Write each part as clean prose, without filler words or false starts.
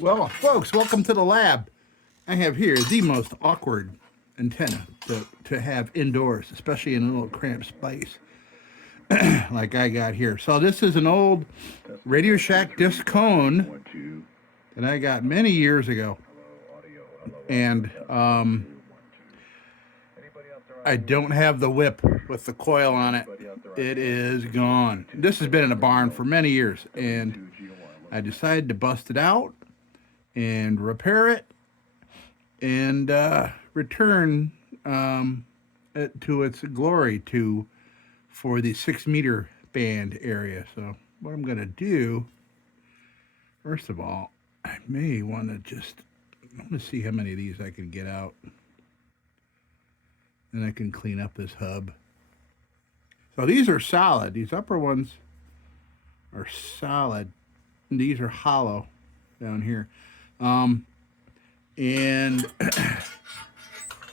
right, well, folks, welcome to the lab. I have here the most awkward antenna to have indoors, especially in a little cramped space like I got here. So this is an old RadioShack Discone that I got many years ago. And I don't have the whip with the coil on it. It is gone. This has been in a barn for many years, and I decided to bust it out and repair it and return it to its glory for the 6-meter band area. So what I'm going to do, first of all, I may want to I want to see how many of these I can get out. And I can clean up this hub. So these are solid. These upper ones are solid. And these are hollow down here. And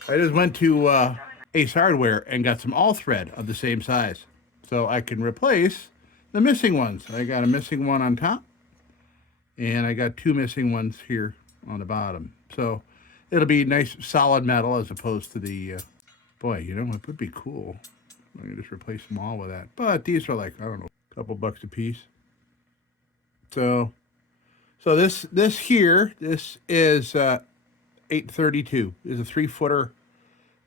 I just went to Ace Hardware and got some all thread of the same size. So I can replace the missing ones. I got a missing one on top. And I got 2 missing ones here on the bottom. So it'll be nice solid metal as opposed to the... boy, you know, it would be cool. I can just replace them all with that. But these are like, I don't know, a couple bucks a piece. So this is 832. It's a 3-footer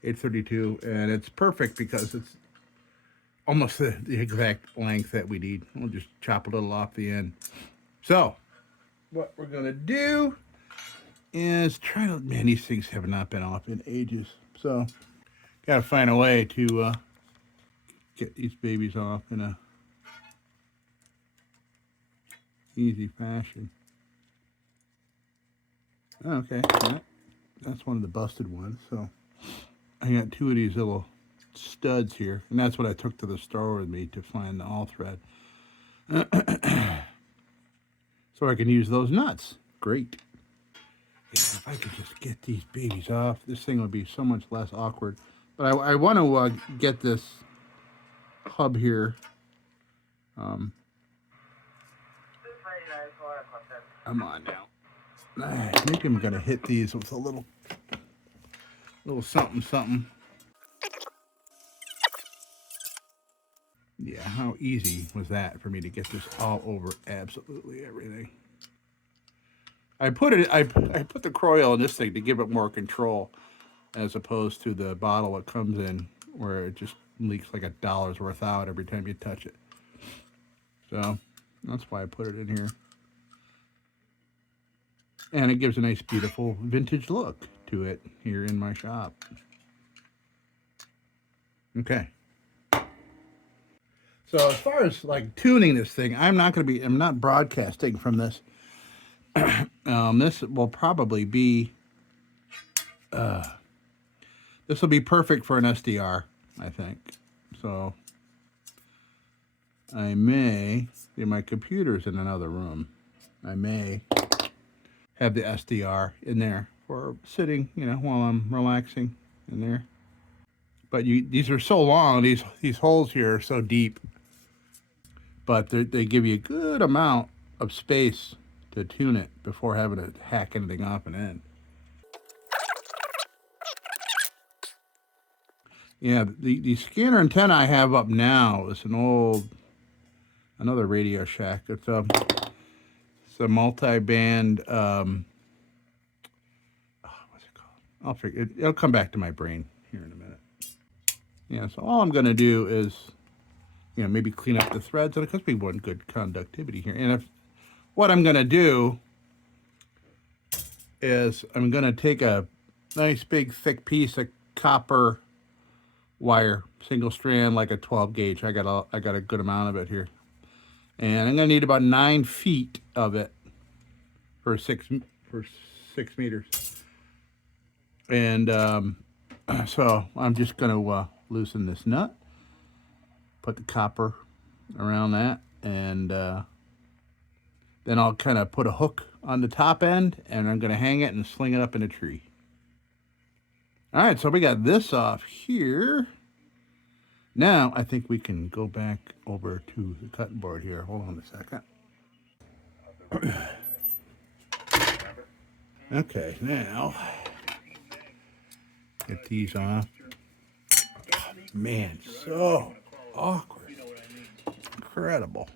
832, and it's perfect because it's almost the exact length that we need. We'll just chop a little off the end. So what we're gonna do is try to, man, these things have not been off in ages. So gotta find a way to get these babies off in a easy fashion. Okay, that's one of the busted ones. So I got 2 of these little studs here, and that's what I took to the store with me to find the all thread. So I can use those nuts. Great. Yeah, if I could just get these babies off, this thing would be so much less awkward. But I want to get this hub here. I'm on now. I think I'm going to hit these with a little something. Yeah, how easy was that for me to get this all over absolutely everything? I put the coil in this thing to give it more control, as opposed to the bottle it comes in, where it just leaks like $1 worth out every time you touch it. So that's why I put it in here. And it gives a nice, beautiful vintage look to it here in my shop. Okay. So as far as like tuning this thing, I'm not broadcasting from this. This will probably be, this will be perfect for an SDR, I think. So I may, my computer's in another room. I may have the SDR in there for sitting, you know, while I'm relaxing in there. But these are so long, these holes here are so deep. But they give you a good amount of space to tune it before having to hack anything off and in. Yeah, the scanner antenna I have up now is another RadioShack. It's a multi-band, what's it called? I'll figure it. It'll come back to my brain here in a minute. Yeah, so all I'm gonna do is, you know, maybe clean up the threads, and because we want good conductivity here. And what I'm gonna do is I'm gonna take a nice big thick piece of copper wire, single strand, like a 12 gauge. I got a good amount of it here, and I'm gonna need about 9 feet of it for 6 meters. And so I'm just gonna loosen this nut, put the copper around that, and then I'll kind of put a hook on the top end, and I'm gonna hang it and sling it up in a tree. All right, so we got this off here. Now I think we can go back over to the cutting board here. Hold on a second. Okay, now get these off. Man, so awkward. Incredible.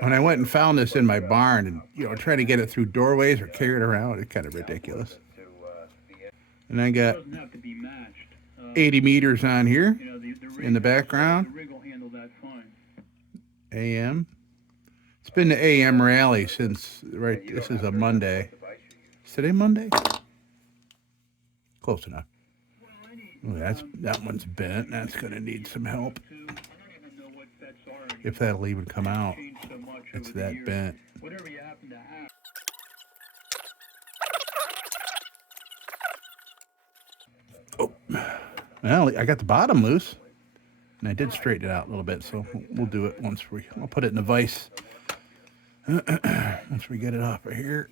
When I went and found this in my barn and, trying to get it through doorways or carry it around, it's kind of ridiculous. And I got 80 meters on here in the background. AM. It's been the AM rally since, this is a Monday. Is today Monday? Close enough. Oh, that one's bent. That's going to need some help. If that'll even come out. It's that bent. Oh. Well, I got the bottom loose. And I did straighten it out a little bit, so we'll do it I'll put it in a vise once we get it off of here.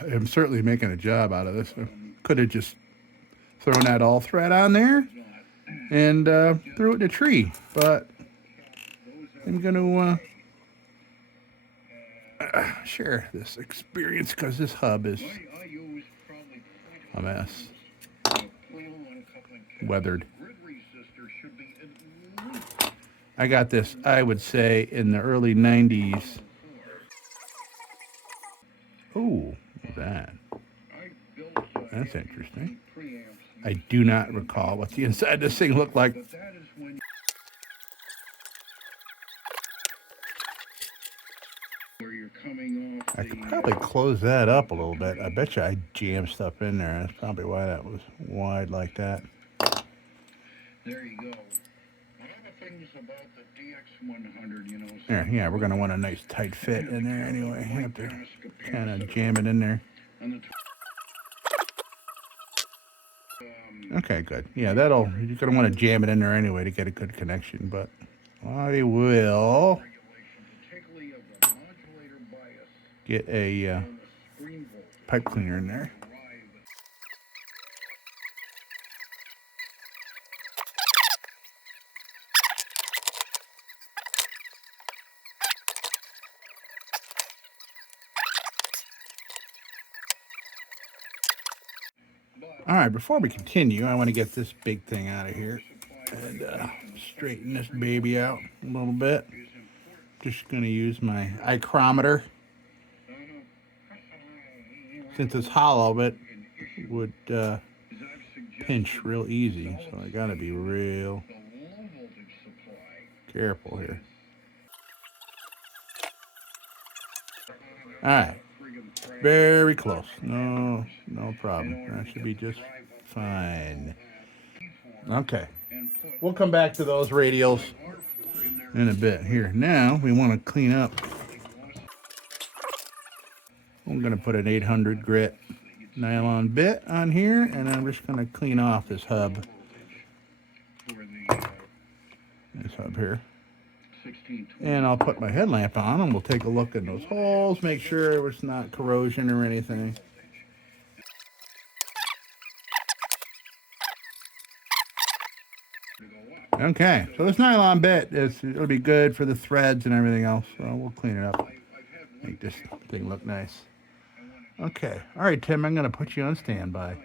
I'm certainly making a job out of this. I could have just thrown that all thread on there and threw it in a tree, but I'm going to share this experience because this hub is a mess. Weathered. I got this, I would say, in the early 90s. Oh, that. That's interesting. I do not recall what the inside of this thing looked like. I could probably close that up a little bit. I bet you I jammed stuff in there. That's probably why that was wide like that. There you go. One of the things about the DX100, There, yeah, we're going to want a nice tight fit in there anyway. You have to kind of jam it in there. Okay, good. Yeah, you're going to want to jam it in there anyway to get a good connection, but I will get a pipe cleaner in there. All right, before we continue, I want to get this big thing out of here and straighten this baby out a little bit. Just going to use my micrometer. Since it's hollow, it would pinch real easy, so I got to be real careful here. All right. Very close. No problem. That should be just fine. Okay. We'll come back to those radials in a bit. Here, now we want to clean up. I'm going to put an 800 grit nylon bit on here, and I'm just going to clean off this hub. This hub here. And I'll put my headlamp on and we'll take a look in those holes, make sure it's not corrosion or anything. Okay, so this nylon bit, it'll be good for the threads and everything else, so we'll clean it up, make this thing look nice. Okay, all right, Tim, I'm going to put you on standby.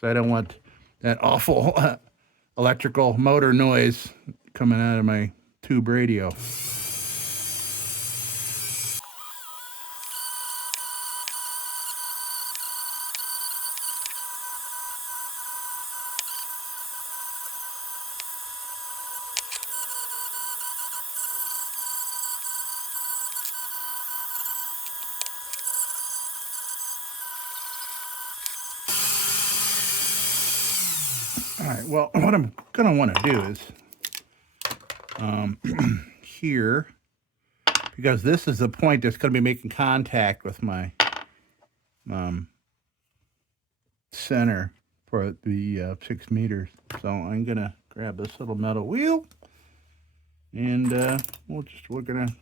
So I don't want that awful electrical motor noise coming out of my tube radio. All right, well, what I'm going to want to do is here, because this is the point that's going to be making contact with my center for the 6 meters. So I'm going to grab this little metal wheel and we're going to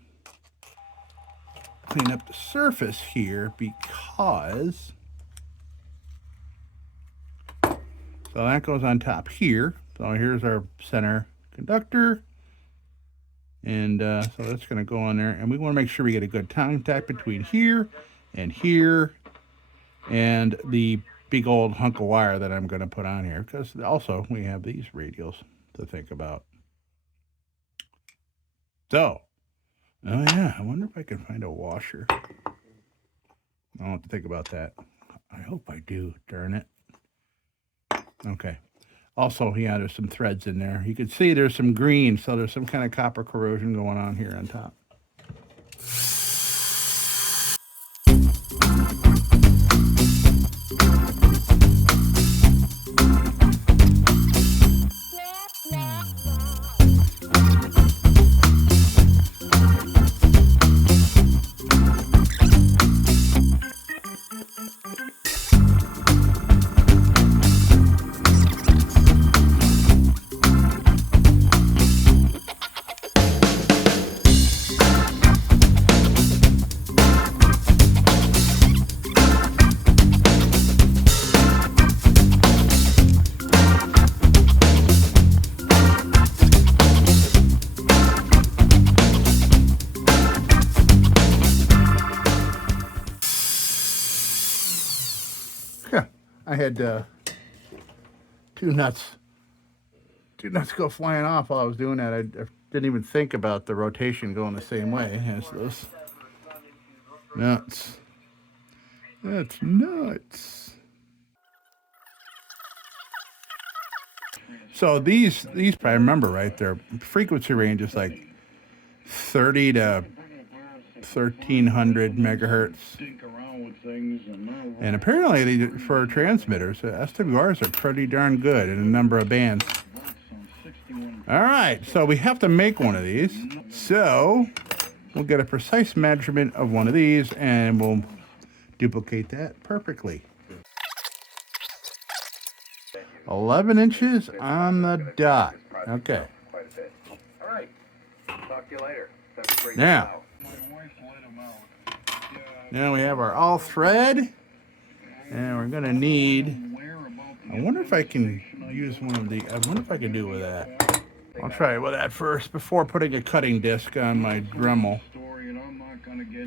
clean up the surface here because so that goes on top here. So here's our center conductor. And so that's going to go on there. And we want to make sure we get a good contact between here and the big old hunk of wire that I'm going to put on here. Because also we have these radials to think about. So, oh yeah, I wonder if I can find a washer. I'll have to think about that. I hope I do, darn it. Okay. Also, yeah, there's some threads in there. You can see there's some green, so there's some kind of copper corrosion going on here on top. Yeah, I had two nuts go flying off while I was doing that. I didn't even think about the rotation going the same way as those nuts. That's nuts. So these, if I remember right, their frequency range is like 30 to 1300 megahertz. And apparently, for transmitters, SWRs are pretty darn good in a number of bands. All right, so we have to make one of these. So we'll get a precise measurement of one of these, and we'll duplicate that perfectly. 11 inches on the dot. Okay. All right. Talk to you later. Now we have our all thread, and we're gonna need. I wonder if I can use one of the. I wonder if I can do with that. I'll try it with that first before putting a cutting disc on my Dremel.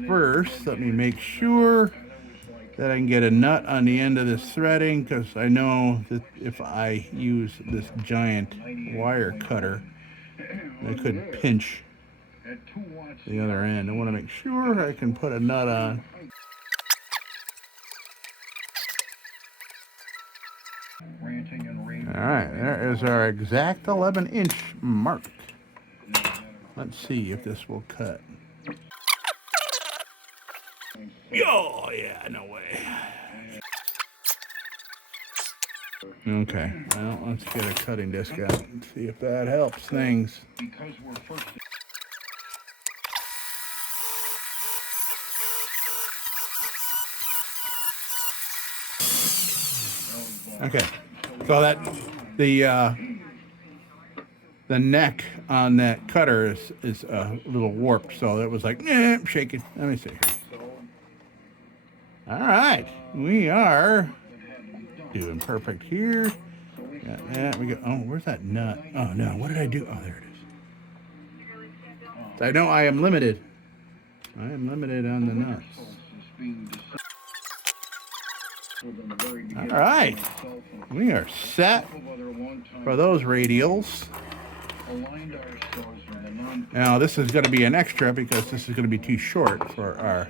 First, let me make sure that I can get a nut on the end of this threading, because I know that if I use this giant wire cutter, I could pinch the other end. I want to make sure I can put a nut on. All right, there is our exact 11-inch mark. Let's see if this will cut. Oh, yeah, no way. Okay, well, let's get a cutting disc out and see if that helps things. Okay, so that the neck on that cutter is a little warped, so it was like shaking. Let me see here. All right, we are doing perfect here. Got that. We go. Oh, where's that nut? Oh no, what did I do? Oh, there it is. I know I am limited. I am limited on the nuts. All right, we are set for those radials. Now this is going to be an extra because this is going to be too short for our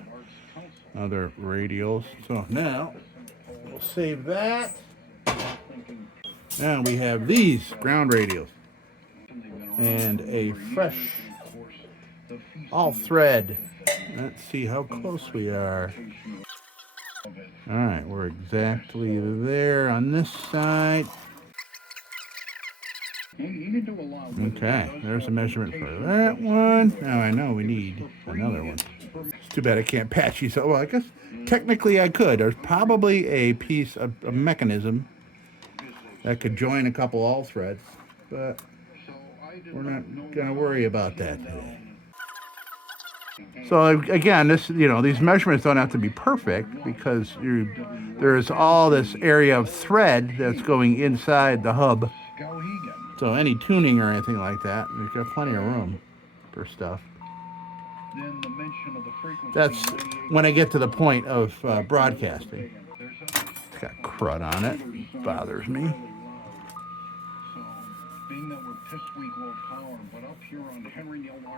other radials. So now we'll save that. Now we have these ground radials and a fresh all thread. Let's see how close we are. All right, we're exactly there on this side. Okay, there's a measurement for that one. Now I know we need another one. It's too bad I can't patch these. Well, I guess technically I could. There's probably a piece of a mechanism that could join a couple all threads, but we're not going to worry about that today. So again, this, these measurements don't have to be perfect because there's all this area of thread that's going inside the hub. So any tuning or anything like that, we've got plenty of room for stuff. That's when I get to the point of broadcasting. It's got crud on it. It bothers me.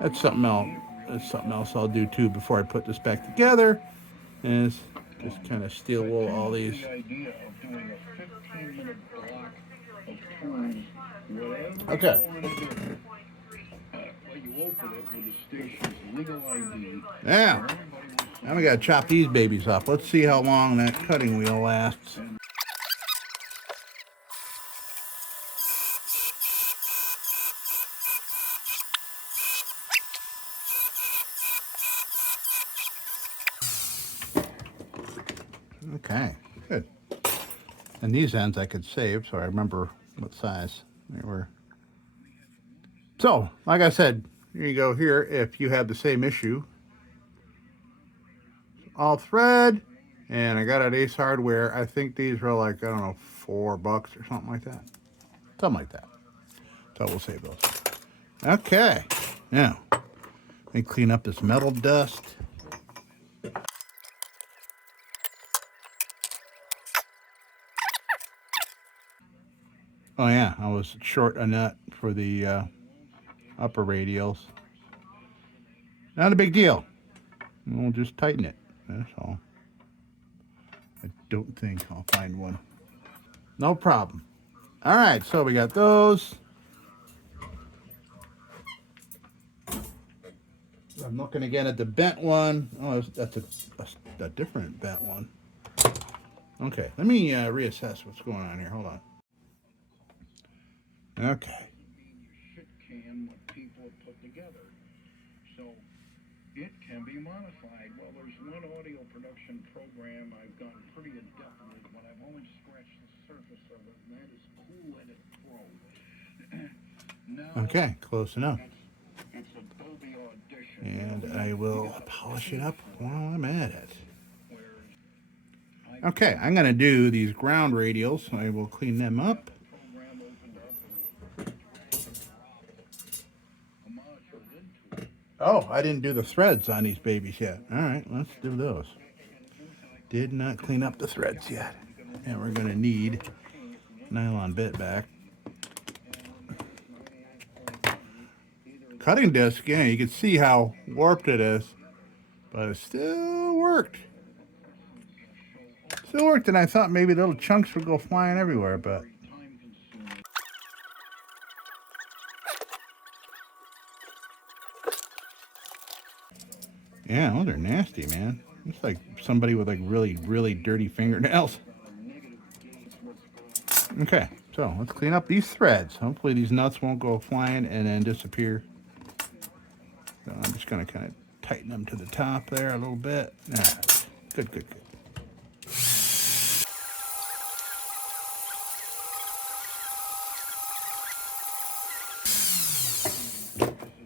That's something else. That's something else I'll do too before I put this back together. Is just kind of steel wool all these. Okay. Yeah. Now we gotta chop these babies off. Let's see how long that cutting wheel lasts. Okay, good. And these ends I could save so I remember what size they were. So, like I said, here you go here if you have the same issue. All thread, and I got it at Ace Hardware. I think these were like, I don't know, $4 or something like that. Something like that. So we'll save those. Okay, now, let me clean up this metal dust. Oh yeah, I was short a nut for the upper radials. Not a big deal. We'll just tighten it. That's all. I don't think I'll find one. No problem. All right, so we got those. I'm looking again at the bent one. Oh, that's a different bent one. Okay, let me reassess what's going on here. Hold on. Okay. It can be modified. Well, there's one audio production program I've gotten pretty adept with, but I've only scratched the surface of it, and that is Cool Edit Pro. Okay, close enough. It's Adobe Audition. And I will polish it up while I'm at it. Okay, I'm going to do these ground radials. I will clean them up. Oh, I didn't do the threads on these babies yet. All right, let's do those. Did not clean up the threads yet. And we're going to need nylon bit back. Cutting disc, yeah, you can see how warped it is. But it still worked. Still worked, and I thought maybe little chunks would go flying everywhere, but... yeah, those are nasty, man. It's like somebody with like really, really dirty fingernails. Okay, so let's clean up these threads. Hopefully these nuts won't go flying and then disappear. So I'm just going to kind of tighten them to the top there a little bit. Good, good, good.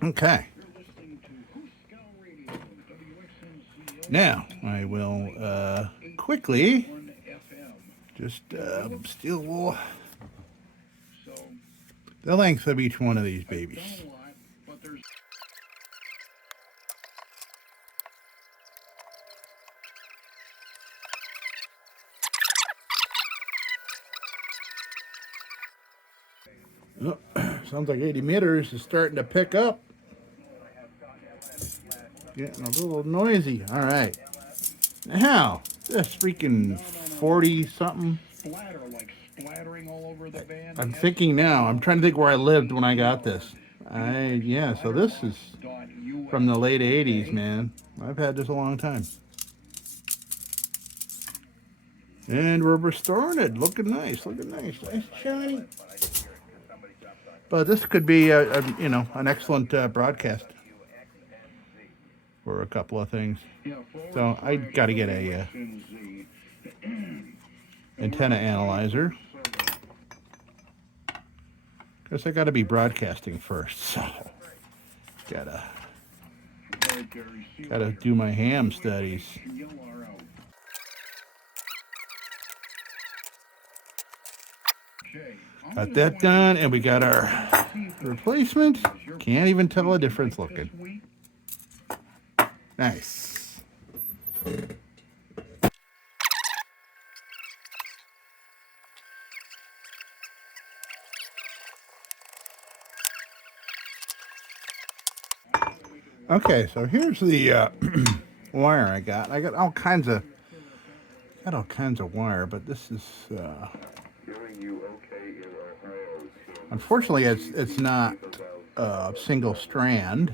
Okay. Now, I will quickly just steel wool the length of each one of these babies. Oh, sounds like 80 meters is starting to pick up. Getting a little noisy. All right. Now, this freaking 40 something. I'm thinking now. I'm trying to think where I lived when I got this. Yeah, so this is from the late 80s, man. I've had this a long time. And we're restoring it. Looking nice. Looking nice. Nice shiny. But this could be an excellent broadcast for a couple of things. So I got to get a antenna analyzer. Guess I got to be broadcasting first. So gotta Gotta do my ham studies. Got that done, and we got our replacement. Can't even tell a difference looking. Nice. Okay, so here's the wire I got. I got all kinds of wire, but this is unfortunately it's not single strand,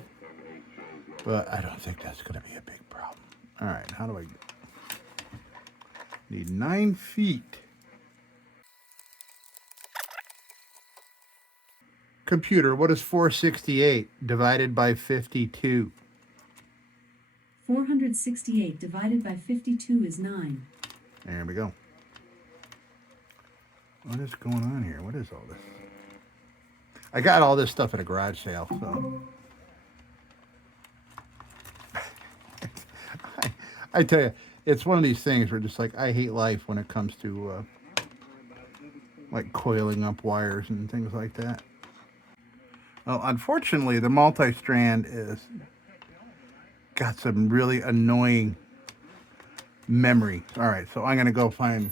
but I don't think that's going to be a big problem. All right, how do I need 9 feet? Computer, what is 468 divided by 52? 468 divided by 52 is 9. There we go. What is going on here? What is all this? I got all this stuff at a garage sale, so. I tell you, it's one of these things where just like I hate life when it comes to like coiling up wires and things like that. Well, unfortunately, the multi-strand is got some really annoying memory. All right, so I'm gonna go find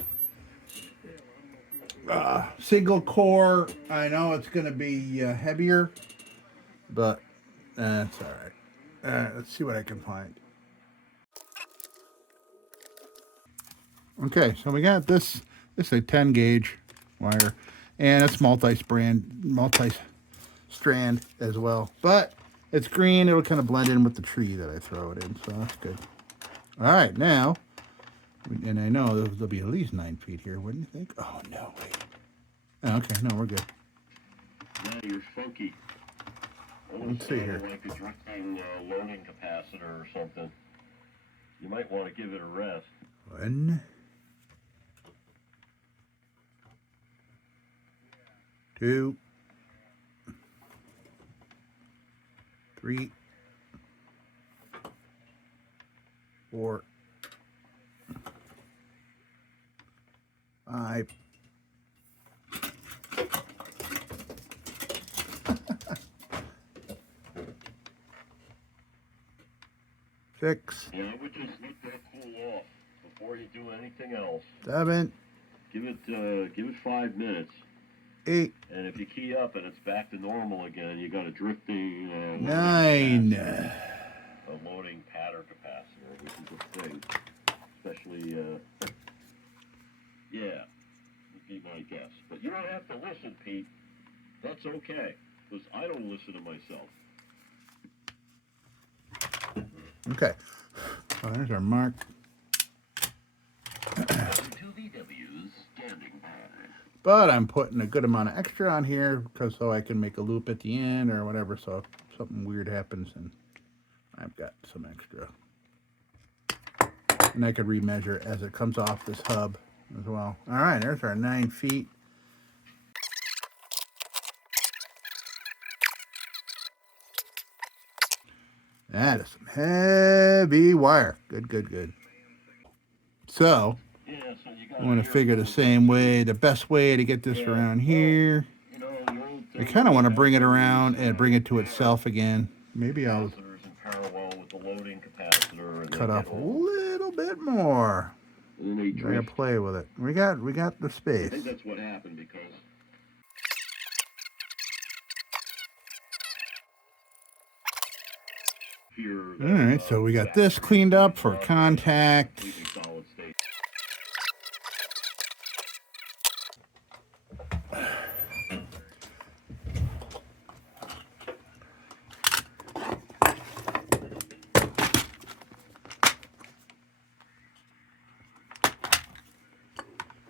single core. I know it's gonna be heavier, but that's all right. Let's see what I can find. Okay, so we got this. This is a 10 gauge wire, and it's multi-strand as well. But it's green. It'll kind of blend in with the tree that I throw it in, so that's good. All right, now, and I know there'll be at least 9 feet here, wouldn't you think? Oh no, wait. Oh, okay, no, we're good. Yeah, you're funky. Let's see here. Like a drifting loading capacitor or something. You might want to give it a rest. 1, 2, 3, 4, 5. Six. Yeah, I would just let that cool off before you do anything else. 7. Give it 5 minutes. 8. And if you key up and it's back to normal again, you got a drifting 9. A loading pattern capacitor, which is a thing. Especially, yeah, would be my guess. But you don't have to listen, Pete. That's okay, because I don't listen to myself. Okay. So there's our mark. 2 VWs standing by. But I'm putting a good amount of extra on here because so I can make a loop at the end or whatever. So if something weird happens, and I've got some extra. And I could remeasure as it comes off this hub as well. All right, there's our 9 feet. That is some heavy wire. Good, good, good. So, I want to figure the same way, the best way to get this around here. I kind of want to bring it around and bring it to itself again. Maybe I'll cut off a little bit more. I gotta play with it. We got the space. I think that's what happened because. All right, so we got this cleaned up for contact.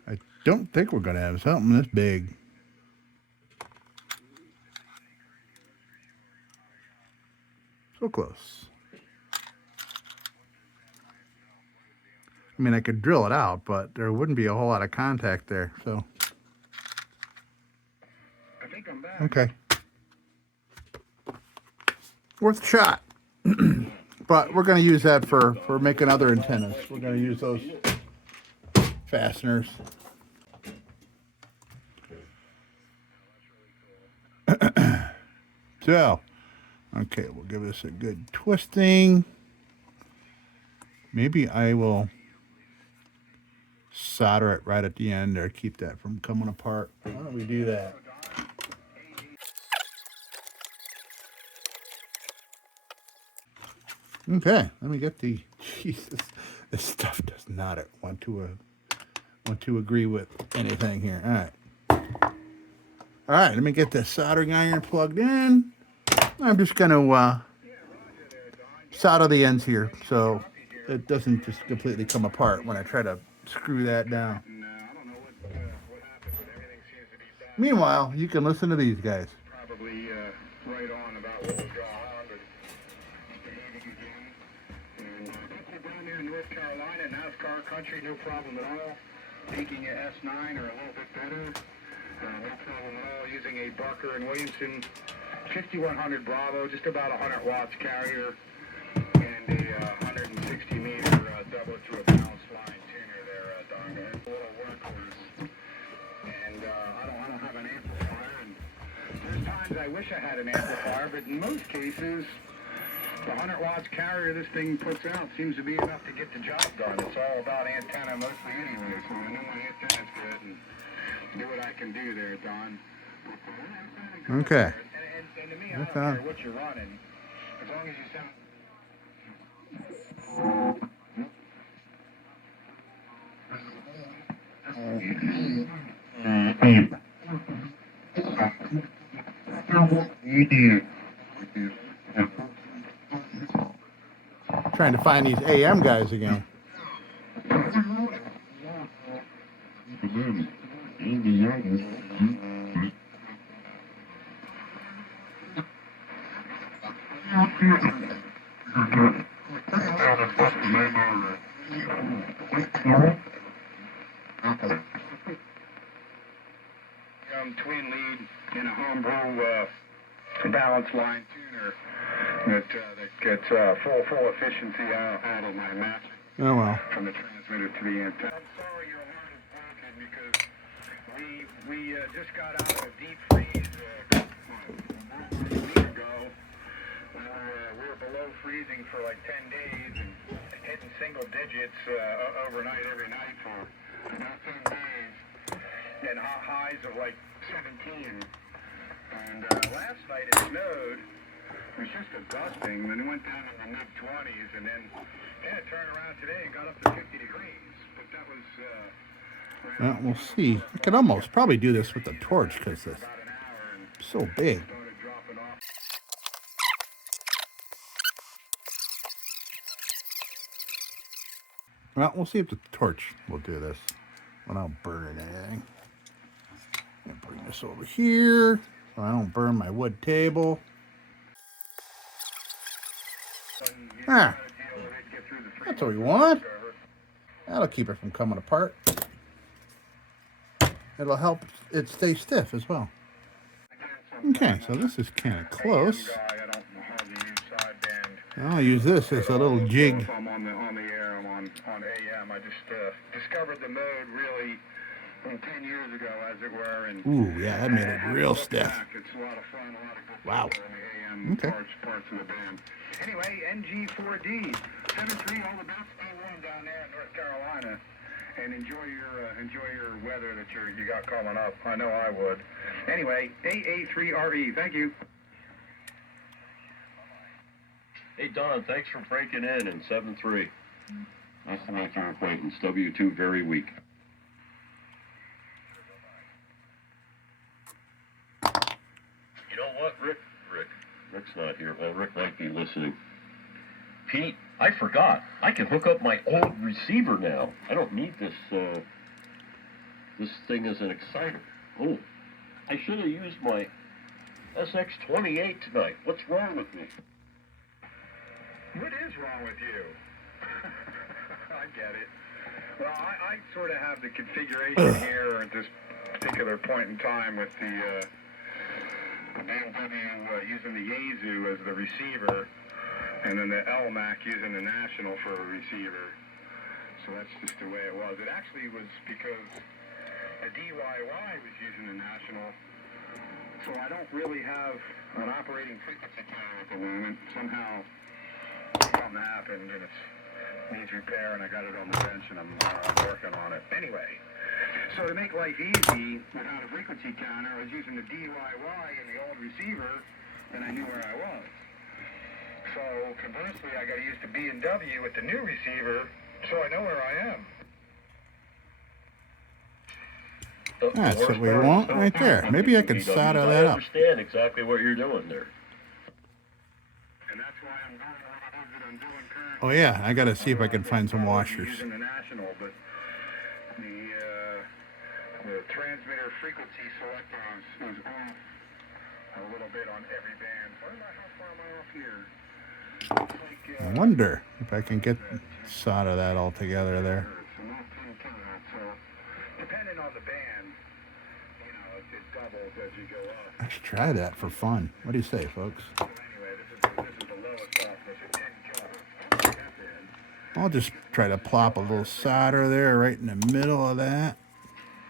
I don't think we're going to have something this big. So close. I mean, I could drill it out, but there wouldn't be a whole lot of contact there, so. I think I'm back. Okay. Worth a shot. But we're going to use that for making other antennas. We're going to use those fasteners. So, okay, we'll give this a good twisting. Maybe I will solder it right at the end there, keep that from coming apart. Why don't we do that? Okay, let me get the. Jesus, this stuff does not want to agree with anything here. All right, let me get the soldering iron plugged in. I'm just gonna solder the ends here so it doesn't just completely come apart when I try to screw that down. Meanwhile, you can listen to these guys. Probably right on about what was going on, but down there in North Carolina, NASCAR country, no problem at all. Taking a S9 or a little bit better, no problem at all. Using a Barker and Williamson 5100 Bravo, just about 100 watts carrier, and a 160 meter double through a balanced line tuner there, Don. It's a little workhorse, and I don't have an amplifier. And there's times I wish I had an amplifier, but in most cases, the 100 watts carrier this thing puts out seems to be enough to get the job done. It's all about antenna mostly anyway, so I know my antenna's good and do what I can do there, Don. Okay. And to me, I don't care what you're running, as long as you sound... Trying to find these AM guys again. Twin lead in a homebrew balanced line tuner that gets full efficiency out of my match. Oh well. From the transmitter to the antenna. I'm sorry your horn is broken because we just got out of a deep freeze a week ago. We were below freezing for like 10 days and hitting single digits overnight every night for about 10 days. And highs of like 17. And last night it snowed. It was just a dusting. Then it went down in the mid-20s, and then it turned around today and got up to 50 degrees. But that was... Well, we'll see. I could almost probably do this with a torch because it's so big. Well, we'll see if the torch will do this without burning anything. I'm gonna bring this over here so I don't burn my wood table. Ah, that's what we want. That'll keep it from coming apart. It'll help it stay stiff as well. Okay, so this is kind of close. I'll use this as a little jig. I'm on the air, I'm on AM. I just discovered the mode really 10 years ago, as it were. And ooh, yeah, that made it real stiff. It's a lot of fun, a lot of good wow. Okay. Parts of the band. Anyway, NG4D 73, all the best. Stay warm down there in North Carolina, and enjoy your weather that you got coming up. I know I would. Anyway, AA3RE. Thank you. Hey, Don, thanks for breaking in 7-3. Nice to make your acquaintance. W2 very weak. You know what, Rick's not here. Well, Rick might be listening. Pete, I forgot. I can hook up my old receiver now. I don't need this thing as an exciter. Oh, I should have used my SX28 tonight. What's wrong with me? What is wrong with you? I get it. Well, I sort of have the configuration here at this particular point in time with the BMW using the Yaesu as the receiver. and then the LMAC using the National for a receiver. So that's just the way it was. It actually was because a DYY was using the National. So I don't really have an operating frequency counter at the moment. Somehow something happened and it needs repair, and I got it on the bench and I'm working on it. Anyway, so to make life easy without a frequency counter, I was using the DYY in the old receiver, and I knew where I was. So conversely, I got to use the B&W with the new receiver, so I know where I am. That's what we want right there. Maybe I could solder that up. I understand exactly what you're doing there. And that's why I'm doing what it is that I'm doing currently. Oh yeah, I gotta see if I can find some washers. Using the National, but the transmitter frequency selector is off a little bit on every band. How far am I off here? It's like, I wonder if I can get solder that all together there. So, depending on the band, you know, it doubles as you go up. Let's try that for fun. What do you say, folks? So anyway, this is the lowest softness at 10 kilohertz. That's it. I'll just try to plop a little solder there right in the middle of that.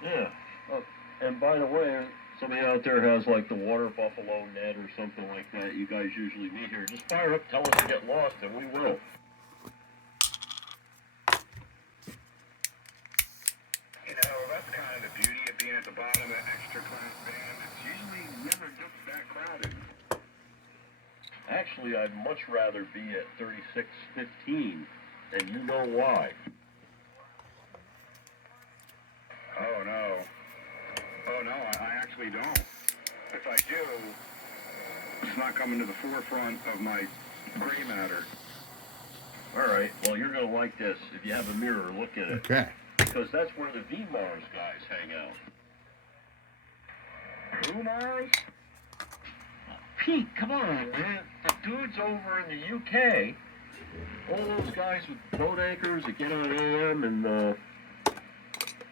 Yeah. Oh, and by the way, somebody out there has like the water buffalo net or something like that. You guys usually meet here. Just fire up, tell us to get lost, and we will. You know, that's kind of the beauty of being at the bottom of an extra class band. It's usually never gets that crowded. Actually, I'd much rather be at 3615, and you know why. Oh no. Oh no, I actually don't. If I do, it's not coming to the forefront of my gray matter. All right, well, you're going to like this. If you have a mirror, look at it. Okay. Because that's where the V-Mars guys hang out. Who, Mars? Pete, come on, man. The dudes over in the UK, all those guys with boat anchors that get on AM and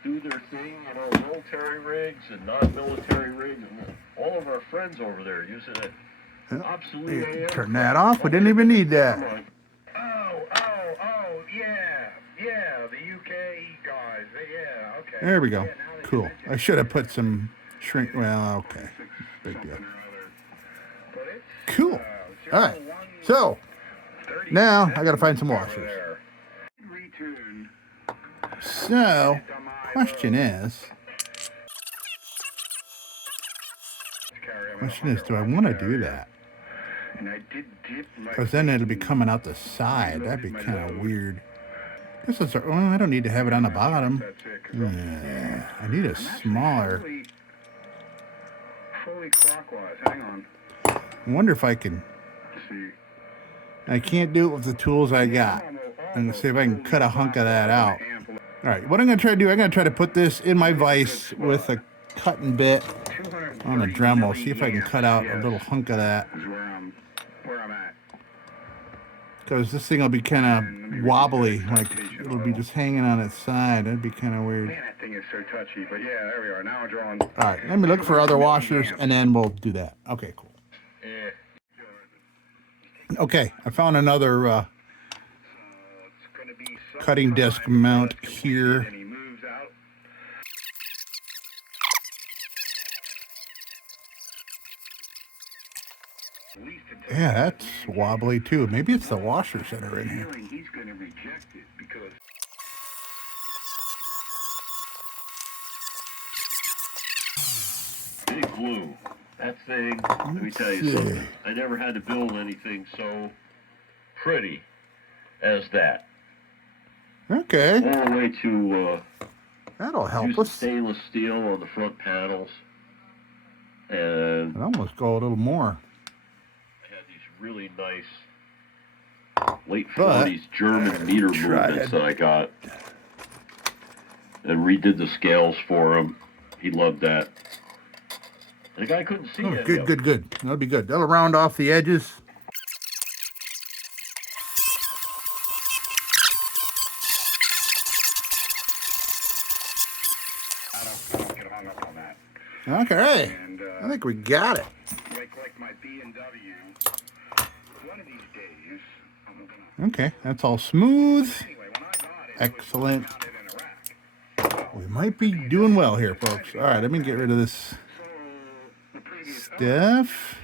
do their thing, you know, military rigs and non-military rigs, and all of our friends over there using it. Absolute AM. Turn that off. We didn't even need that. Yeah, the UK guys. Yeah, okay. There we go. Yeah, now that you Cool. mention I should have put some shrink. Well, okay. Big deal. something or other. But it's, Cool. All right. So now I got to find some washers. Retune. So, question is, do I want to do that? And I did dip my Because then it'll be coming out the side. That'd be kind of weird. This is, well, I don't need to have it on the bottom. That's it, 'cause Yeah, I need a smaller. Fully clockwise. Hang on. I wonder if I can. Let's see. I can't do it with the tools I got. I'm gonna see if I can cut a hunk of that out. All right, what I'm gonna try to do, I'm gonna try to put this in my vise with a cutting bit on a Dremel. See if I can cut out a little hunk of that. Is where I'm at. Because this thing will be kind of wobbly, like it'll be just hanging on its side. That'd be kind of weird. Man, that thing is so touchy. But yeah, there we are. Now I'm drawing. All right, let me look for other washers, and then we'll do that. Okay, cool. Yeah. Okay, I found another It's gonna be cutting disc sometime mount that's here. completed and he moves out. At least until Yeah, that's wobbly too. Maybe it's the washers that are in here. feeling he's gonna reject it because Big glue. That thing, let me tell you something. I never had to build anything so pretty as that. Okay, All the way to that'll help using us. stainless steel on the front panels. And I'd almost go a little more. I had these really nice late But 40s German meter tried. movements that I got. And redid the scales for him. He loved that. And the guy couldn't see Oh, any good, of good, good. That'll be good. That'll round off the edges. I don't get hung up on that. Okay, And I think we got it. like my B&W, one of these days Okay, that's all smooth. Anyway, when I got it, Excellent. I found it in Iraq. We might be doing well here, folks. All right, let me get rid of this So the previous stuff.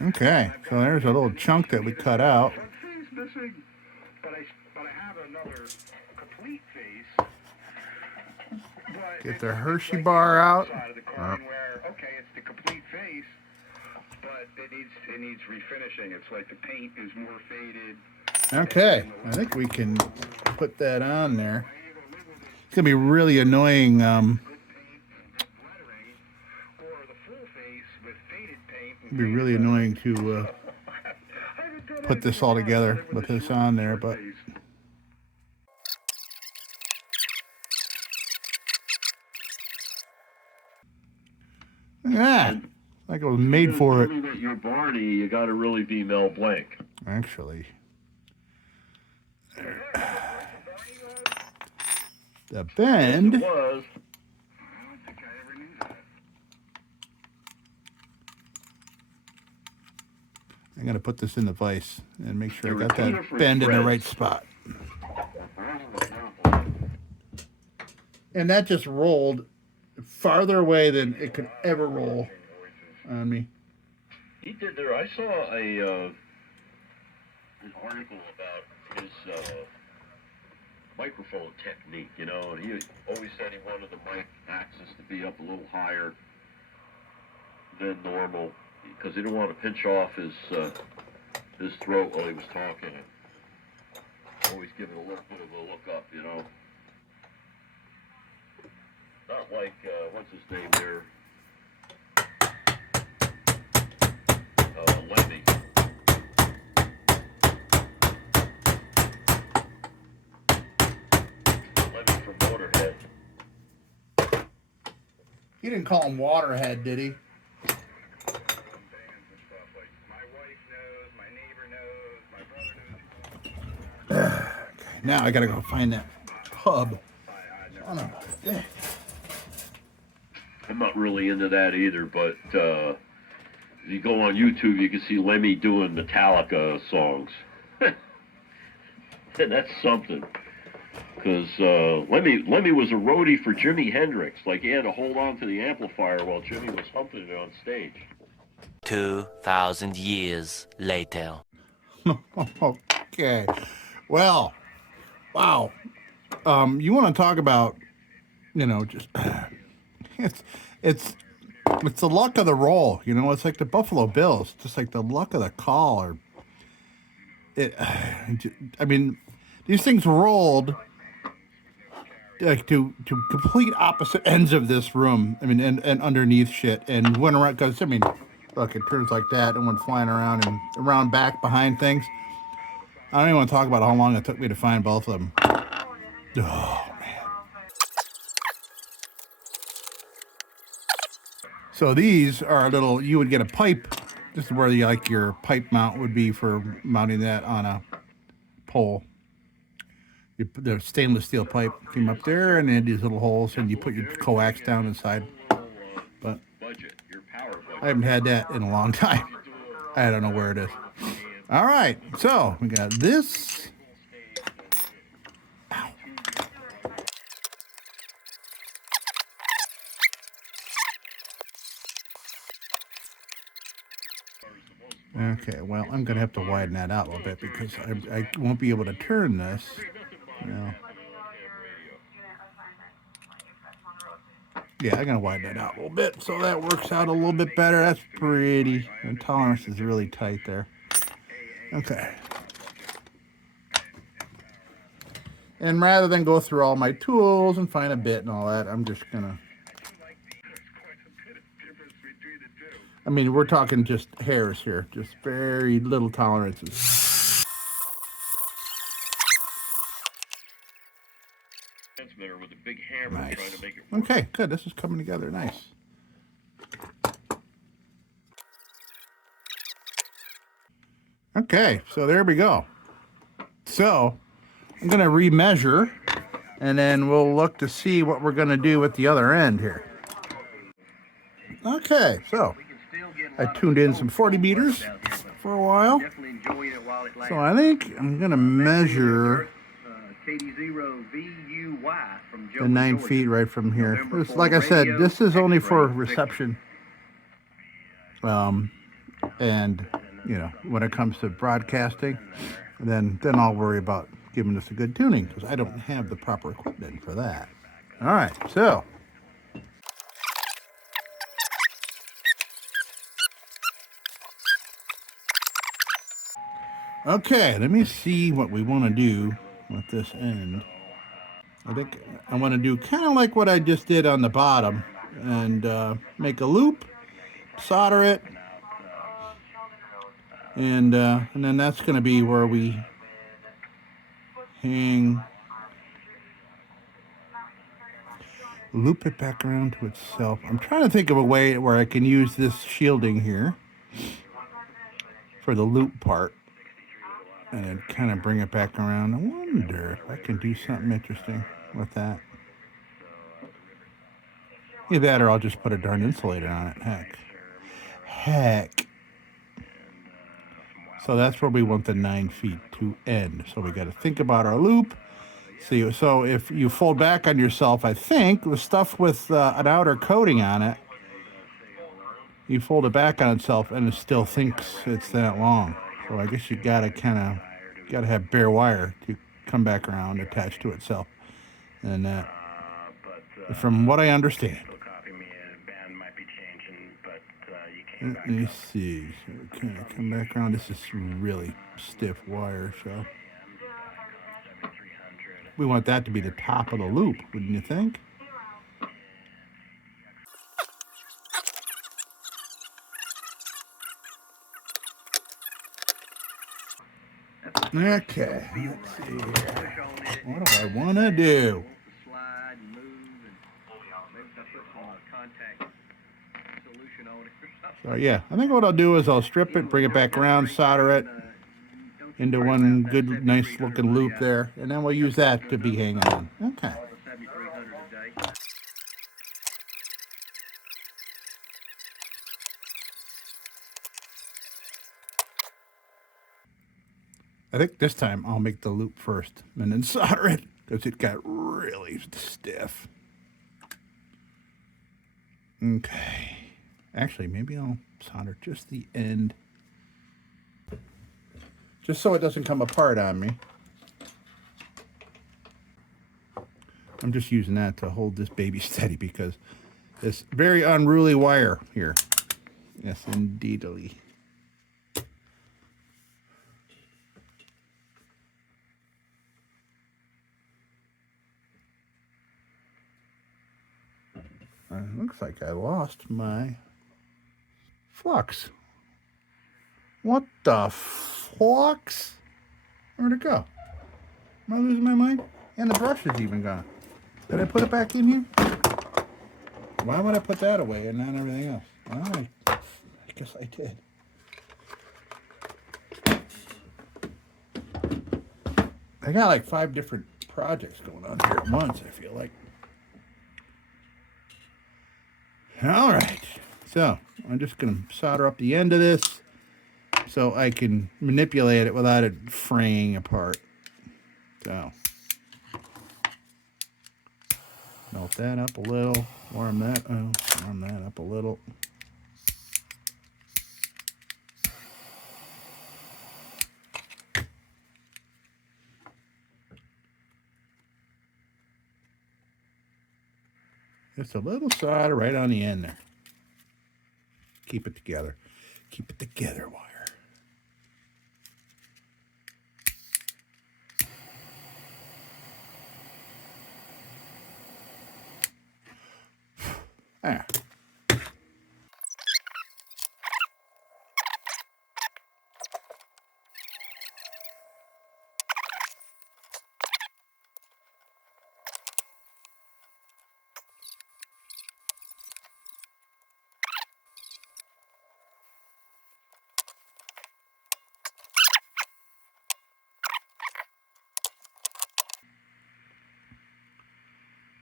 Okay, so there's a little chunk that we cut out. front face missing, but I have another complete face. But Get it's the Hershey like bar the out. side of the coin where, okay, it's the complete face, but it needs refinishing. It's like the paint is more faded. Okay, I think we can put that on there. It's gonna be really annoying. Good paint and lettering, or the full face with faded paint. It'd be really annoying to put this all together with this on there, but yeah, like it was made for it. Tell me that you're Barney, you got to really be Mel Blanc. Actually, the bend. It was. I don't think I ever knew that. I'm gonna put this in the vise and make sure I Your got repeater that for bend in the threads. right spot. And that just rolled farther away than it could ever roll on me. He did there. I saw an article about his microphone technique, you know, and he always said he wanted the mic axis to be up a little higher than normal because he didn't want to pinch off his throat while he was talking. Always give it a little bit of a look up, you know. Not like, what's his name there? Lemmy. Lemmy from Motorhead. He didn't call him Waterhead, did he? Bands and stuff. Like my wife knows, my neighbor knows, my brother knows. Okay, now I gotta go find that hub. Son of a bitch. I'm not really into that either, but if you go on YouTube, you can see Lemmy doing Metallica songs. And that's something. Because Lemmy was a roadie for Jimi Hendrix. Like, he had to hold on to the amplifier while Jimmy was humping it on stage. 2,000 years later. Okay. Well, wow. You want to talk about, you know, just it's the luck of the roll. You know, it's like the Buffalo Bills, just like the luck of the call. Or it. I mean, these things rolled like to complete opposite ends of this room. I mean, and underneath shit, and went around because I mean, look, it turns like that and went flying around and around back behind things. I don't even want to talk about how long it took me to find both of them. Oh, man. So these are a little, you would get a pipe. This is where your pipe mount would be for mounting that on a pole. You put the stainless steel pipe came up there and then these little holes and you put your coax down inside. But Budget, your power budget. I haven't had that in a long time. I don't know where it is. All right, so we got this. Ow. Okay, well, I'm going to have to widen that out a little bit because I won't be able to turn this. You know. Yeah, I'm going to widen that out a little bit so that works out a little bit better. That's pretty. The tolerance is really tight there. Okay. And rather than go through all my tools and find a bit and all that, I'm just going to... I mean, we're talking just hairs here. Just very little tolerances. Transmitter with a big hammer Nice. trying to make it work. Okay, good. This is coming together nice. Okay, so there we go. So I'm going to remeasure, and then we'll look to see what we're going to do with the other end here. Okay, so I tuned in some 40 meters for a while. Definitely enjoying it while it lasts. So I think I'm gonna measure KD0VUY from the Joey, 9 Georgia. feet right from here. November This, for like I said, Radio this is only for X-ray reception. And you know, when it comes to broadcasting, then I'll worry about giving this a good tuning because I don't have the proper equipment for that. All right, so okay, let me see what we want to do with this end. I think I want to do kind of like what I just did on the bottom and make a loop, solder it, and then that's going to be where we hang, loop it back around to itself. I'm trying to think of a way where I can use this shielding here for the loop part and then kind of bring it back around. I wonder if I can do something interesting with that. Either that or I'll just put a darn insulator on it. Heck. So that's where we want the 9 feet to end. So we got to think about our loop. See, so if you fold back on yourself, I think the stuff with an outer coating on it, you fold it back on itself and it still thinks it's that long. So I guess you gotta have bare wire to come back around attached to itself. And from what I understand. Let me see. So we kind of come back around. This is really stiff wire, so we want that to be the top of the loop, wouldn't you think? Okay, let's see here. What do I want to do? Slide and move, and maybe if I put some contact solution on it or something. So yeah, I think what I'll do is I'll strip it, bring it back around, solder it into one good, nice looking loop there, and then we'll use that to be hanging on. Okay. I think this time I'll make the loop first and then solder it because it got really stiff. Okay. Actually, maybe I'll solder just the end. Just so it doesn't come apart on me. I'm just using that to hold this baby steady because it's very unruly wire here. Yes, indeedly. Looks like I lost my flux. What the flux? Where'd it go? Am I losing my mind? And the brush is even gone. Did I put it back in here? Why would I put that away and not everything else? Well, I guess I did. I got like 5 different projects going on here at once, I feel like. All right, so I'm just going to solder up the end of this so I can manipulate it without it fraying apart. So, melt that up a little, warm that up a little. Just a little solder right on the end there. Keep it together. Keep it together, wire. There.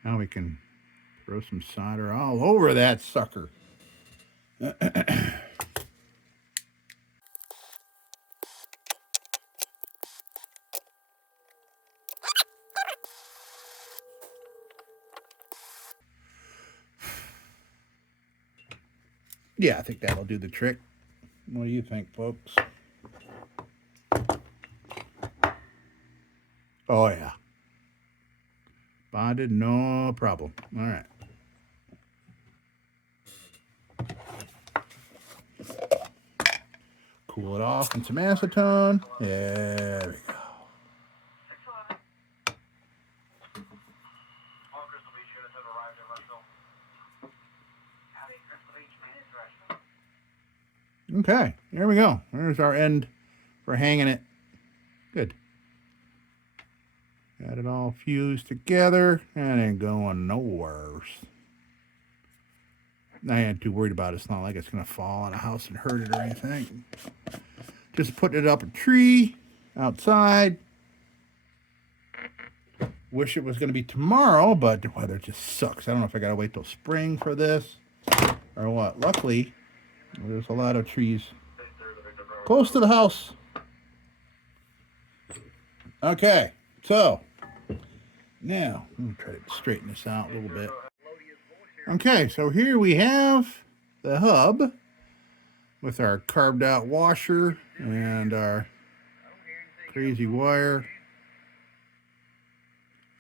Now we can throw some solder all over that sucker. Yeah, I think that'll do the trick. What do you think, folks? Oh, yeah. Bonded, no problem. All right. Cool it off in some acetone. There we go. Okay, there we go. There's our end for hanging it. Good. Got it all fused together. And ain't going nowhere. I ain't too worried about it. It's not like it's going to fall on a house and hurt it or anything. Just putting it up a tree outside. Wish it was going to be tomorrow, but the weather just sucks. I don't know if I got to wait till spring for this or what. Luckily, there's a lot of trees close to the house. Okay, so now I'm going to try to straighten this out a little bit. Okay, so here we have the hub with our carved out washer and our crazy wire.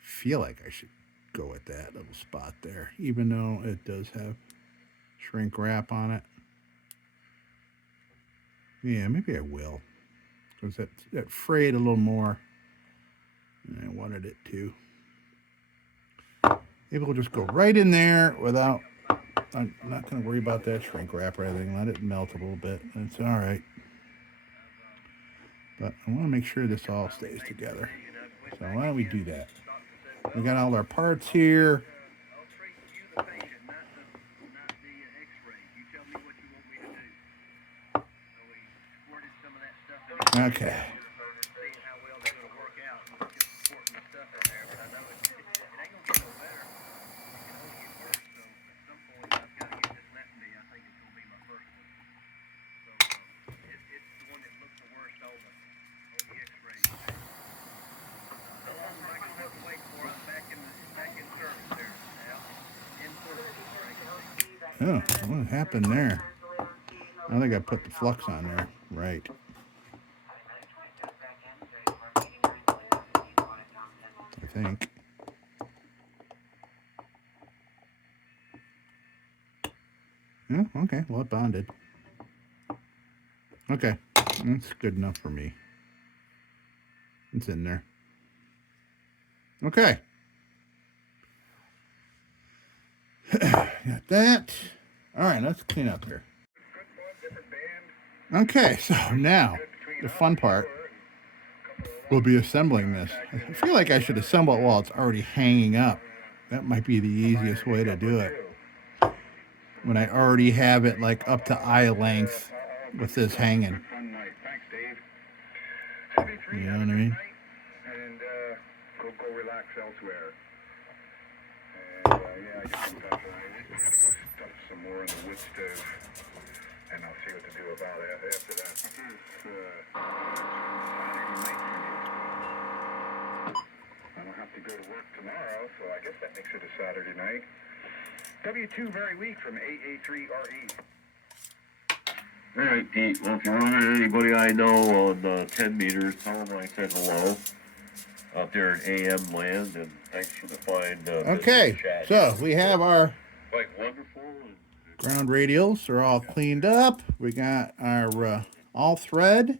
Feel like I should go with that little spot there, even though it does have shrink wrap on it. Yeah, maybe I will, because that frayed a little more than I wanted it to. Maybe we'll just go right in there without, I'm not going to worry about that shrink wrap or anything. Let it melt a little bit. That's all right. But I want to make sure this all stays together. So why don't we do that? We got all our parts here. Okay. Oh, what happened there? I think I put the flux on there. Right. I think. Yeah, okay. Well, it bonded. Okay. That's good enough for me. It's in there. Okay. Got that. All right, let's clean up here. Okay, so now the fun part will be assembling this. I feel like I should assemble it while it's already hanging up. That might be the easiest way to do it. When I already have it like up to eye length with this hanging. You know what I mean? And go relax elsewhere. And yeah, I just sometimes I gotta go stuff some more in the wood stove, and I'll see what to do about it after that. This is Saturday night for me. I don't have to go to work tomorrow, so I guess that makes it a Saturday night. W2 very weak from AA3RE. All right, Pete. Well, if you run into anybody I know on 10 meters, tell them I said hello out there in AM land, and thanks for the fine. Okay, so we have our quite wonderful. ground radials are all cleaned up. We got our all thread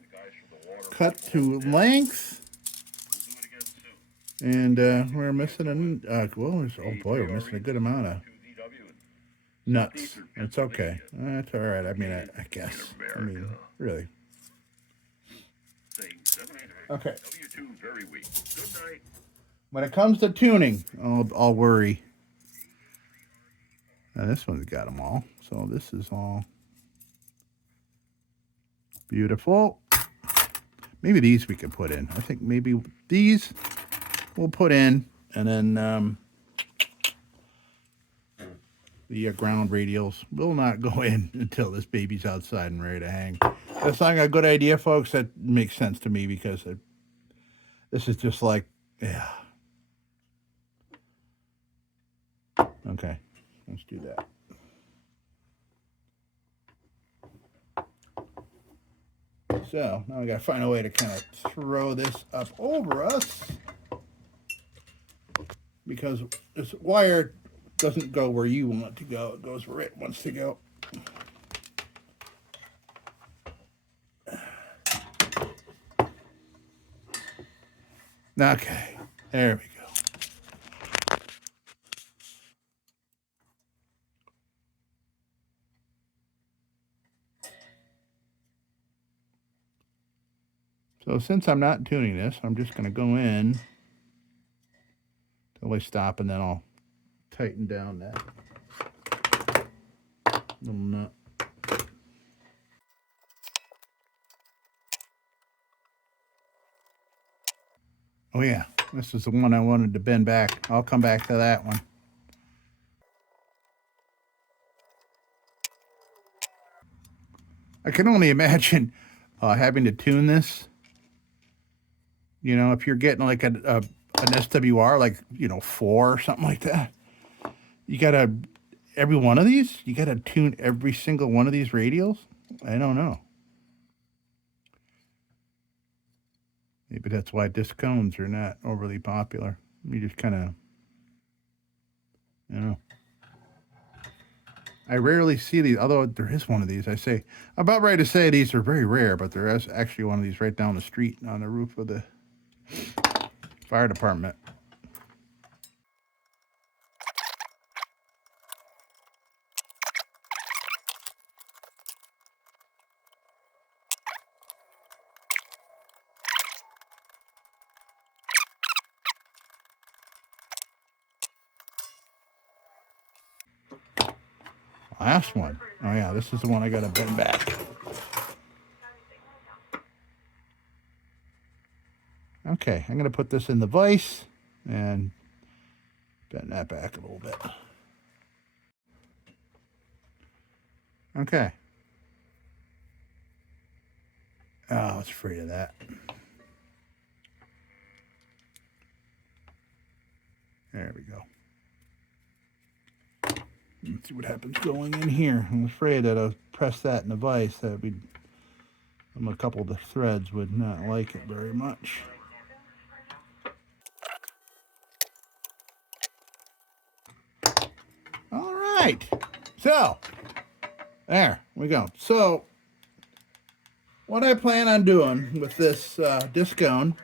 cut to length, and we're missing oh boy, we're missing a good amount of nuts. It's okay. That's all right. I mean, I guess. I mean, really. Okay. When it comes to tuning, I'll worry. Now this one's got them all. So this is all beautiful. Maybe these we can put in. I think maybe these we'll put in, and then the ground radials will not go in until this baby's outside and ready to hang. That's not a good idea, folks. That makes sense to me because this is just like, yeah. Okay, let's do that. So now we gotta find a way to kind of throw this up over us, because this wire doesn't go where you want it to go. It goes where it wants to go. Okay, there we go. So since I'm not tuning this, I'm just going to go in till I stop, and then I'll tighten down that little nut. Oh yeah, this is the one I wanted to bend back. I'll come back to that one. I can only imagine having to tune this. You know, if you're getting like an SWR, like, you know, 4 or something like that, you gotta, every one of these, you gotta tune every single one of these radials. I don't know. Maybe that's why Discones are not overly popular. You just kind of, you know. I rarely see these, although there is one of these. I'm about ready to say these are very rare, but there is actually one of these right down the street on the roof of the fire department. Last one. Oh yeah, this is the one I gotta bend back. Okay, I'm gonna put this in the vise and bend that back a little bit. Okay. Oh, I was afraid of that. There we go. Let's see what happens going in here. I'm afraid that I'll press that in the vise. That would, a couple of the threads would not like it very much. All right. So, there we go. So, what I plan on doing with this Discone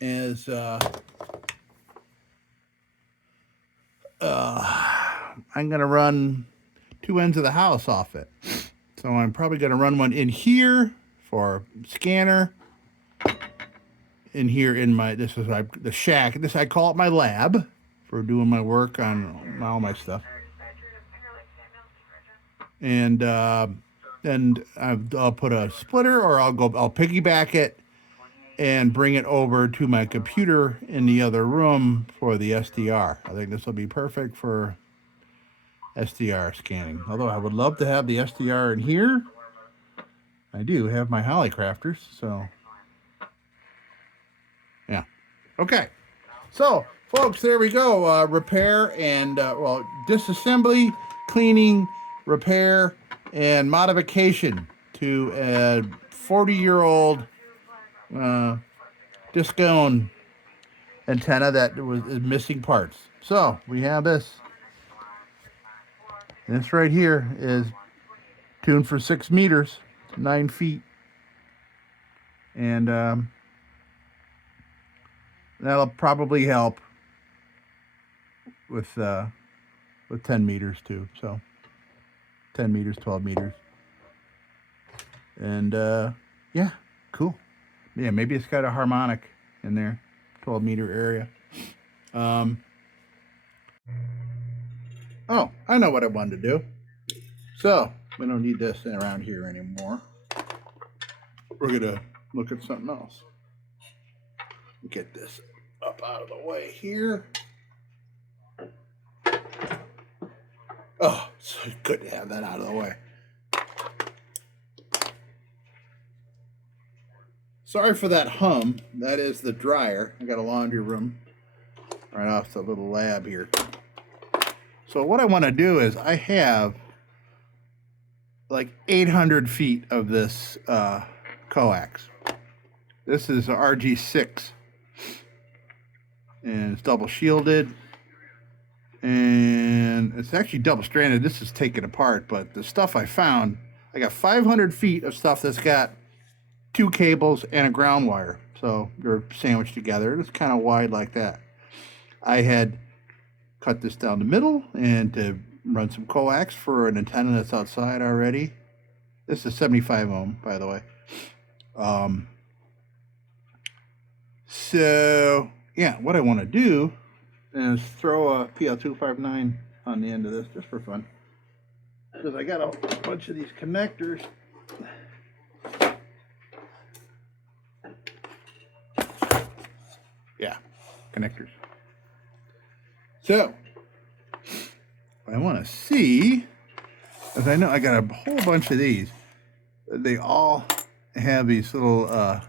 is I'm going to run 2 ends of the house off it. So I'm probably going to run one in here for scanner. In here in my, this is the shack. This, I call it my lab for doing my work on all my stuff. And then I'll put a splitter, or I'll piggyback it and bring it over to my computer in the other room for the SDR. I think this will be perfect for SDR scanning. Although I would love to have the SDR in here. I do have my Hollycrafters, so yeah. Okay. So, folks, there we go. Repair and, disassembly, cleaning, repair, and modification to a 40-year-old Discone antenna that is missing parts. So, we have this. This right here is tuned for 6 meters, 9 feet. And that'll probably help with 10 meters too. So 10 meters, 12 meters. And yeah, cool. Yeah, maybe it's got a harmonic in there, 12-meter area. Oh, I know what I wanted to do. So, we don't need this around here anymore. We're going to look at something else. Get this up out of the way here. Oh, so good to have that out of the way. Sorry for that hum. That is the dryer. I got a laundry room right off the little lab here. So what I want to do is I have like 800 feet of this coax. This is a RG6, and it's double shielded, and it's actually double stranded. This is taken apart, but the stuff I found, I got 500 feet of stuff that's got 2 cables and a ground wire, so they're sandwiched together. It's kind of wide like that. I had cut this down the middle and to run some coax for an antenna that's outside already. This is 75 ohm, by the way. So yeah, what I want to do is throw a PL259 on the end of this just for fun, because I got a bunch of these connectors. Yeah, connectors. So I want to see, as I know I got a whole bunch of these. They all have these little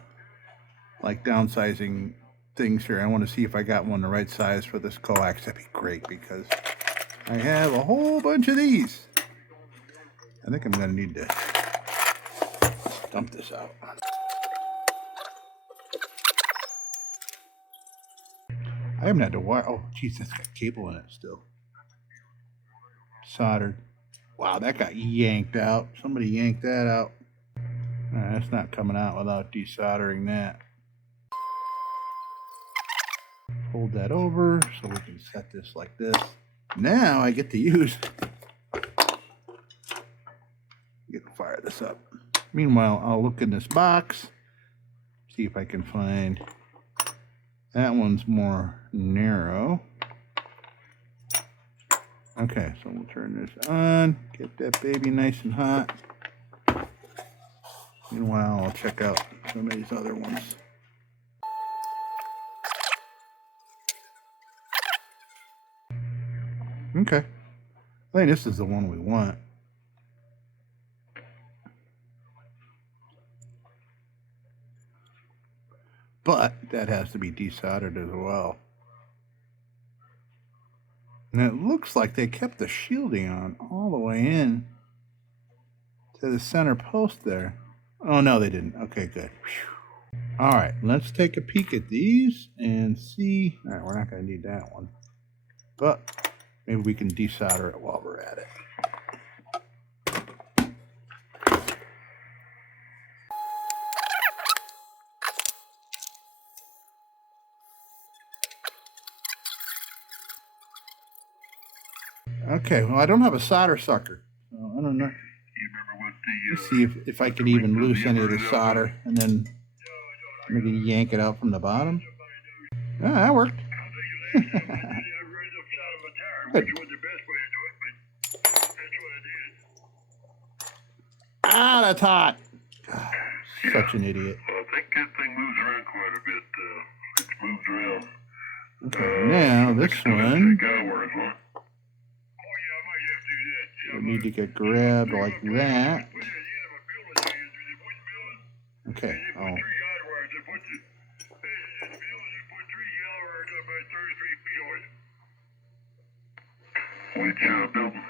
like downsizing things here. I want to see if I got one the right size for this coax. That'd be great, because I have a whole bunch of these. I think I'm going to need to dump this out. I haven't had to wire. Oh, geez, that's got cable in it still. Soldered. Wow, that got yanked out. Somebody yanked that out. That's not coming out without desoldering that. Hold that over so we can set this like this. Now I get to use. Get to fire this up. Meanwhile, I'll look in this box, see if I can find. That one's more narrow. Okay, so we'll turn this on, get that baby nice and hot. Meanwhile, I'll check out some of these other ones. Okay, I think this is the one we want. But that has to be desoldered as well. And it looks like they kept the shielding on all the way in to the center post there. Oh, no, they didn't. Okay, good. Whew. All right, let's take a peek at these and see. All right, we're not going to need that one. But maybe we can desolder it while we're at it. Okay, well, I don't have a solder sucker, so I don't know. Let's see if I can even loose any of the solder and then maybe yank it out from the bottom. Ah, that worked. Good. Ah, that's hot. God, such an idiot. I think that thing moves around quite a bit. It's moved around. Okay, now this one. We need to get grabbed like that. Okay. Oh. Which building?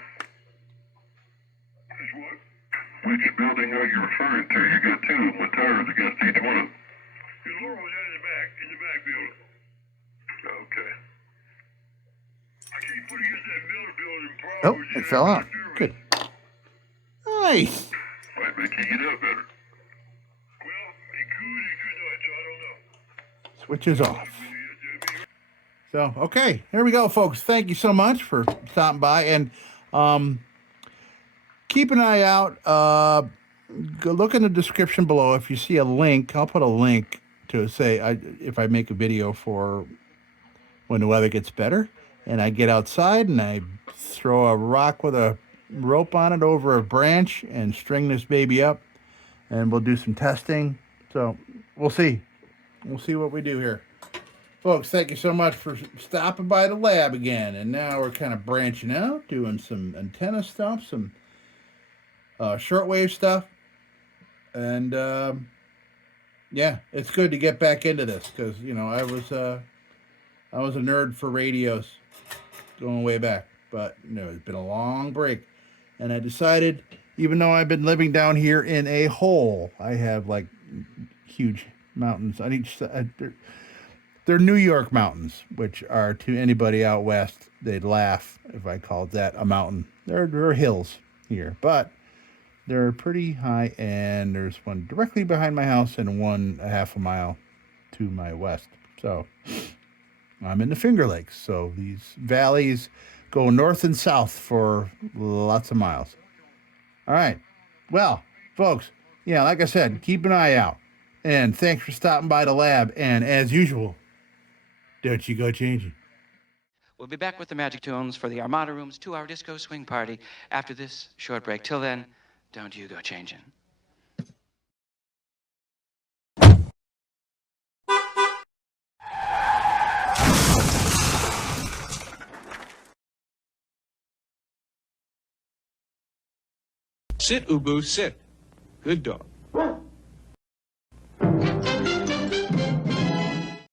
Which building are you referring to? You got two of them with tires against each one of them. The lower was in the back building. Okay. I keep putting against that Miller building. Oh, it fell out. Good. Nice. Might make you get up better. Well, it could not, so I don't know. Switches off. So, okay, here we go, folks. Thank you so much for stopping by, and keep an eye out. Go look in the description below. If you see a link, I'll put a link to say if I make a video for when the weather gets better, and I get outside and I throw a rock with a rope on it over a branch and string this baby up, and we'll do some testing. So we'll see. We'll see what we do here. Folks, thank you so much for stopping by the lab again. And now we're kind of branching out, doing some antenna stuff, some shortwave stuff. And yeah, it's good to get back into this because, you know, I was a nerd for radios going way back. But, you know, it's been a long break. And I decided, Even though I've been living down here in a hole, I have like huge mountains on each side. They're New York mountains, which are, to anybody out west, they'd laugh if I called that a mountain. There are hills here, but they're pretty high, and there's one directly behind my house and one a half a mile to my west. So I'm in the Finger Lakes, so these valleys go north and south for lots of miles. All right. Well, folks, yeah, like I said, keep an eye out. And thanks for stopping by the lab. And as usual, don't you go changing. We'll be back with the Magic Tunes for the Armada Room's 2-hour disco swing party after this short break. Till then, don't you go changing. Sit, Ubu, sit. Good dog.